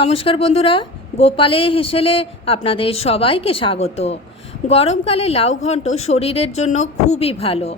নমস্কার বন্ধুরা, গোপালে হেসেলে আপনাদের সবাইকে স্বাগত। গরমকালে লাউ ঘন্ট শরীরের জন্য খুবই ভালো,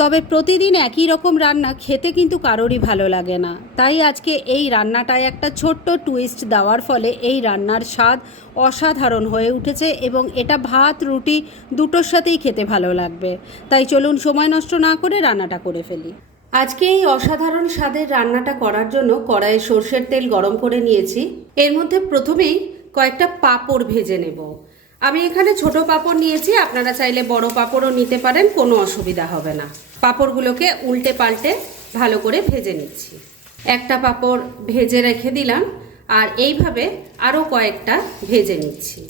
তবে প্রতিদিন একই রকম রান্না খেতে কিন্তু কারোরই ভালো লাগে না। তাই আজকে এই রান্নাটায় একটা ছোট্ট টুইস্ট দেওয়ার ফলে এই রান্নার স্বাদ অসাধারণ হয়ে উঠেছে এবং এটা ভাত, রুটি দুটোর সাথেই খেতে ভালো লাগবে। তাই চলুন সময় নষ্ট না করে রান্নাটা করে ফেলি। আজকে এই অসাধারণ স্বাদের রান্নাটা করার জন্য কড়াইয়ে সর্ষের তেল গরম করে নিয়েছি। এর মধ্যে প্রথমেই কয়েকটা পাঁপড় ভেজে নেব। আমি এখানে ছোট পাঁপড় নিয়েছি, আপনারা চাইলে বড় পাঁপড়ও নিতে পারেন, কোনো অসুবিধা হবে না। পাঁপড়গুলোকে উল্টে পাল্টে ভালো করে ভেজে নিচ্ছি। একটা পাঁপড় ভেজে রেখে দিলাম, আর এইভাবে আরও কয়েকটা ভেজে নিচ্ছি।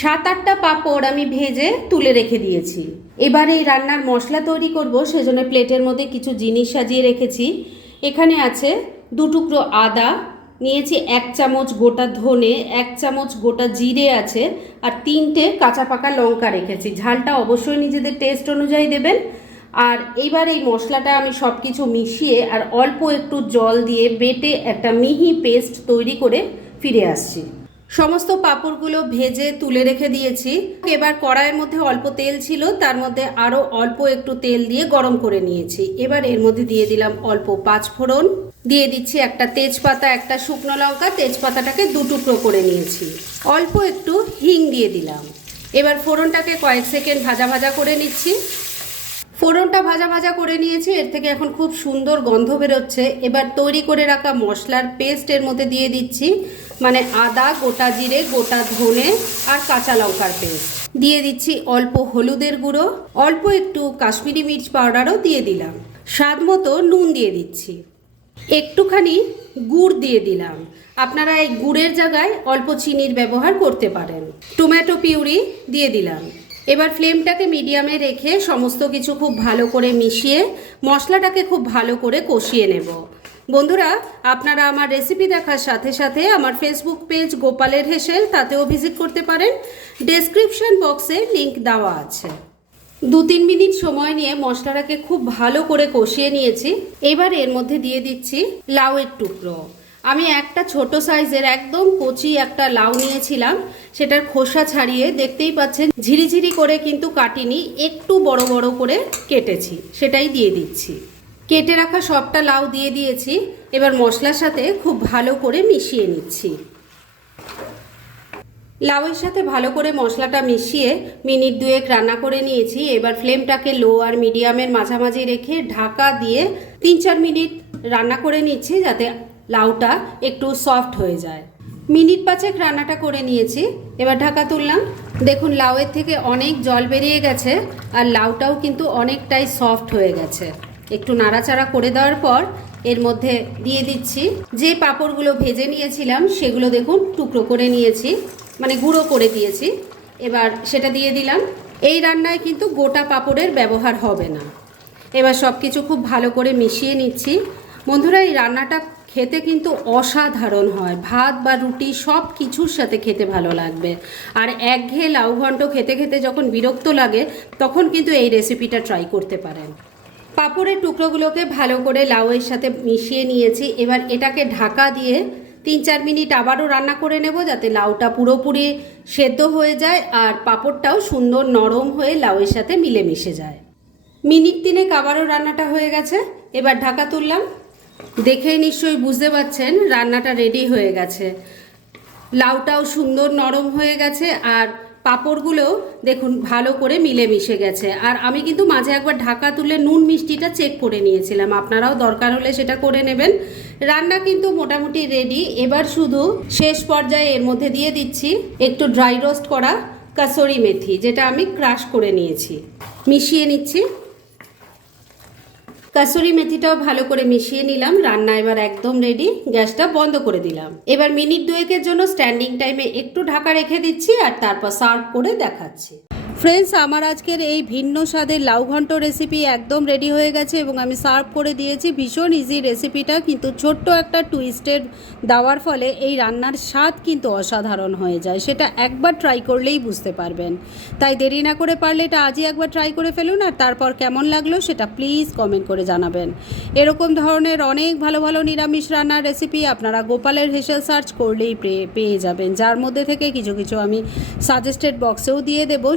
সাত আটটা পাঁপড় আমি ভেজে তুলে রেখে দিয়েছি। এবার এই রান্নার মশলা তৈরি করব, সেজন্য প্লেটের মধ্যে কিছু জিনিস সাজিয়ে রেখেছি। এখানে আছে দু টুকরো আদা, নিয়েছি এক চামচ গোটা ধনে, এক চামচ গোটা জিরে আছে, আর তিনটে কাঁচা পাকা লঙ্কা রেখেছি। ঝালটা অবশ্যই নিজেদের টেস্ট অনুযায়ী দেবেন। আর এইবার এই মশলাটা আমি সব কিছু মিশিয়ে আর অল্প একটু জল দিয়ে বেটে একটা মিহি পেস্ট তৈরি করে ফিরে আসছি। সমস্ত পাঁপড়গুলো ভেজে তুলে রেখে দিয়েছি। এবার কড়াইয়ের মধ্যে অল্প তেল ছিল, তার মধ্যে আরও অল্প একটু তেল দিয়ে গরম করে নিয়েছি। এবার এর মধ্যে দিয়ে দিলাম অল্প পাঁচ ফোড়ন। দিয়ে দিচ্ছি একটা তেজপাতা, একটা শুকনো লঙ্কা, তেজপাতাটাকে দু টুকরো করে নিয়েছি। অল্প একটু হিং দিয়ে দিলাম। এবার ফোড়নটাকে কয়েক সেকেন্ড ভাজা ভাজা করে নিচ্ছি। ফোড়নটা ভাজা ভাজা করে নিয়েছি, এর থেকে এখন খুব সুন্দর গন্ধ বেরোচ্ছে। এবার তৈরি করে রাখা মশলার পেস্ট এর মধ্যে দিয়ে দিচ্ছি মানে আদা, গোটা জিরে, গোটা ধনে আর কাঁচা লঙ্কার পেস্ট দিয়ে দিচ্ছি অল্প হলুদের গুঁড়ো, অল্প একটু কাশ্মীরি মির্চ পাউডারও দিয়ে দিলাম। স্বাদ মতো নুন দিয়ে দিচ্ছি। একটুখানি গুড় দিয়ে দিলাম। আপনারা এই গুড়ের জায়গায় অল্প চিনির ব্যবহার করতে পারেন। টমেটো পিউরি দিয়ে দিলাম। এবার ফ্লেমটাকে মিডিয়ামে রেখে সমস্ত কিছু খুব ভালো করে মিশিয়ে মশলাটাকে খুব ভালো করে কষিয়ে নেব। বন্ধুরা, আপনারা আমার রেসিপি দেখার সাথে সাথে আমার ফেসবুক পেজ গোপালের হেসেল, তাতেও ভিজিট করতে পারেন। ডেসক্রিপশন বক্সে লিংক দেওয়া আছে। দু তিন মিনিট সময় নিয়ে মশলাটাকে খুব ভালো করে কষিয়ে নিয়েছি। এবার এর মধ্যে দিয়ে দিচ্ছি লাউয়ের টুকরো। আমি একটা ছোট সাইজের একদম কচি একটা লাউ নিয়েছিলাম, সেটার খোসা ছাড়িয়ে দেখতেই পাচ্ছেন ঝিরিঝিরি করে কিন্তু কাটিনি, একটু বড় বড় করে কেটেছি, সেটাই দিয়ে দিচ্ছি। কেটে রাখা সবটা লাউ দিয়ে দিয়েছি, এবার মশলার সাথে খুব ভালো করে মিশিয়ে নিচ্ছি। লাউয়ের সাথে ভালো করে মশলাটা মিশিয়ে মিনিট দুয়েক রান্না করে নিয়েছি, এবার ফ্লেমটাকে লো আর মিডিয়ামের মাঝামাঝি রেখে ঢাকা দিয়ে তিন চার মিনিট রান্না করে নিচ্ছি, যাতে লাউটা একটু সফট হয়ে যায়। মিনিট পাঁচেক রান্নাটা করে নিয়েছি, এবার ঢাকা তুললাম। দেখুন, লাউয়ের থেকে অনেক জল বেরিয়ে গেছে, আর লাউটাও কিন্তু অনেকটাই সফট হয়ে গেছে। একটু নাড়াচাড়া করে দেওয়ার পর এর মধ্যে দিয়ে দিচ্ছি। যে পাঁপড়গুলো ভেজে নিয়েছিলাম, সেগুলো দেখুন, টুকরো করে নিয়েছি মানে গুঁড়ো করে দিয়েছি। এবার সেটা দিয়ে দিলাম। এই রান্নায় কিন্তু গোটা পাঁপড়ের ব্যবহার হবে না। এবার সব কিছু খুব ভালো করে মিশিয়ে নিচ্ছি। বন্ধুরা, এই রান্নাটা খেতে কিন্তু অসাধারণ হয়। ভাত বা রুটি সব কিছুর সাথে খেতে ভালো লাগবে। আর একঘেয়ে লাউ ঘন্ট খেতে খেতে যখন বিরক্ত লাগে, তখন কিন্তু এই রেসিপিটা ট্রাই করতে পারেন। পাপড়ের টুকরোগুলোকে ভালো করে লাউয়ের সাথে মিশিয়ে নিয়েছি। এবার এটাকে ঢাকা দিয়ে তিন চার মিনিট আবারও রান্না করে নেব যাতে লাউটা পুরোপুরি সেদ্ধ হয়ে যায় আর পাপড়টাও সুন্দর নরম হয়ে লাউয়ের সাথে মিলেমিশে যায়। মিনিট তিনেক আবারও রান্নাটা হয়ে গেছে। এবার ঢাকা তুললাম। দেখেই নিশ্চয়ই বুঝতে পারছেন, রান্নাটা রেডি হয়ে গেছে। লাউটাও সুন্দর নরম হয়ে গেছে, আর পাঁপড়গুলো দেখুন ভালো করে মিলে মিশে গেছে। আর আমি কিন্তু মাঝে একবার ঢাকা তুলে নুন মিষ্টিটা চেক করে নিয়েছিলাম। আপনারাও দরকার হলে সেটা করে নেবেন। রান্না কিন্তু মোটামুটি রেডি এবার শুধু শেষ পর্যায়ে এর মধ্যে দিয়ে দিচ্ছি একটু ড্রাই রোস্ট করা কাসরি মেথি, যেটা আমি ক্রাশ করে নিয়েছি। মিশিয়ে নিচ্ছি। কাসুরি মেথিটাও ভালো করে মিশিয়ে নিলাম। রান্না এবার একদম রেডি গ্যাসটা বন্ধ করে দিলাম। এবার মিনিট দুয়েকের জন্য স্ট্যান্ডিং টাইমে একটু ঢাকা রেখে দিচ্ছি আর তারপর সার্ভ করে দেখাচ্ছি। ফ্রেন্ডস আমার আজকের এই ভিন্ন স্বাদের লাউ ঘন্ট রেসিপি একদম রেডি হয়ে গেছে এবং আমি সার্ভ করে দিয়েছি। ভীষণ ইজি রেসিপিটা কিন্তু ছোট্ট একটা টুইস্টের দেওয়ার ফলে এই রান্নার স্বাদ কিন্তু অসাধারণ হয়ে যায়। সেটা একবার ট্রাই করলেই বুঝতে পারবেন। তাই দেরি না করে পারলে এটা আজই একবার ট্রাই করে ফেলুন আর তারপর কেমন লাগল সেটা প্লিজ কমেন্ট করে জানাবেন। এরকম ধরনের অনেক ভালো ভালো নিরামিষ রান্নার রেসিপি আপনারা গোপালের হেসেল সার্চ করলেই পেয়ে- যাবেন। যার মধ্যে থেকে কিছু কিছু আমি সাজেস্টেড বক্সেও দিয়ে দেবো